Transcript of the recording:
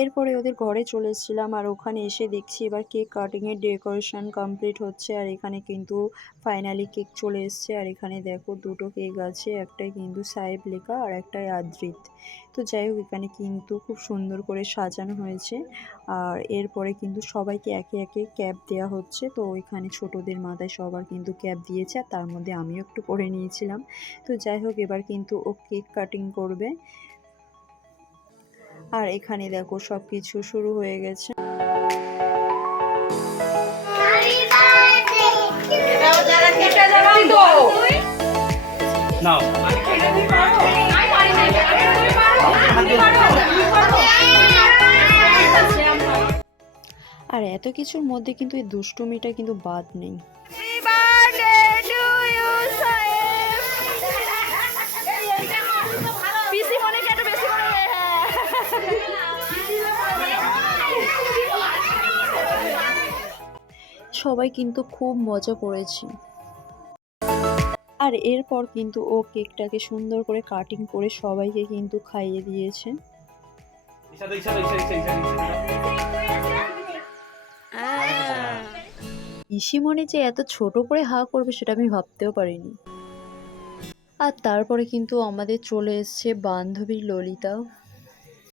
এরপরে ওদের ঘরে চলে এসেছিলাম, আর ওখানে এসে দেখছি এবার কেক কাটিংয়ের ডেকোরেশন কমপ্লিট হচ্ছে। আর এখানে কিন্তু ফাইনালি কেক চলে এসছে। আর এখানে দেখো দুটো কেক আছে, একটাই কিন্তু সাহেব লেখা আর একটাই আদ্রিত। তো যাই হোক, এখানে কিন্তু খুব সুন্দর করে সাজানো হয়েছে। আর এরপরে কিন্তু সবাইকে একে একে ক্যাপ দেওয়া হচ্ছে। তো এখানে ছোটদের মাথায় সবার কিন্তু ক্যাপ দিয়েছে, আর তার মধ্যে আমিও একটু করে নিয়েছিলাম। তো যাই হোক, এবার কিন্তু ও কেক কাটিং করবে। আর এখানে দেখো সবকিছু শুরু হয়ে গেছে। আর এত কিছুর মধ্যে কিন্তু এই দুষ্টুমিটা কিন্তু বাদ নেই। সবাই কিন্তু খুব মজা করেছি। আর এরপর কিন্তু ও কেকটাকে সুন্দর করে কাটিং করে সবাইকে কিন্তু খাইয়ে দিয়েছে। ইসিমনে যে এত ছোট করে হা করবে সেটা আমি ভাবতেও পারিনি। আর তারপরে কিন্তু আমাদের চলে এসছে বান্ধবী ললিতা।